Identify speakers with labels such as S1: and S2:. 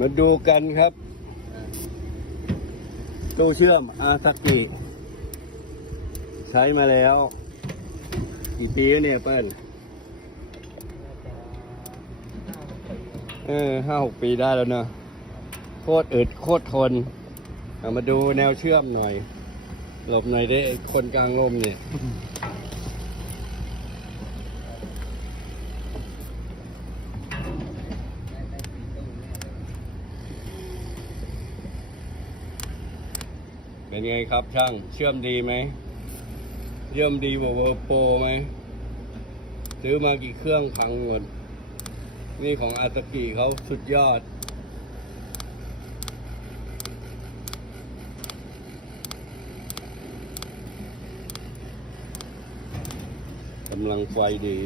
S1: มาดูกันครับ ตู้เชื่อมอาซากิใช้มาแล้ว กี่ปีแล้วเนี่ยเปิ้ลเออห้าหกปีได้แล้วเนอะโคตรอึดโคตรทนเอามาดูแนวเชื่อมหน่อย หลบหน่อยได้คนกลางลมเนี่ย เป็นไงครับช่างเชื่อมดีไหมเชื่อมดีกว่าเวอร์โปรไหมซื้อมากี่เครื่องพังหมดนี่ของอาตากิเขาสุดยอด กำลังไฟดี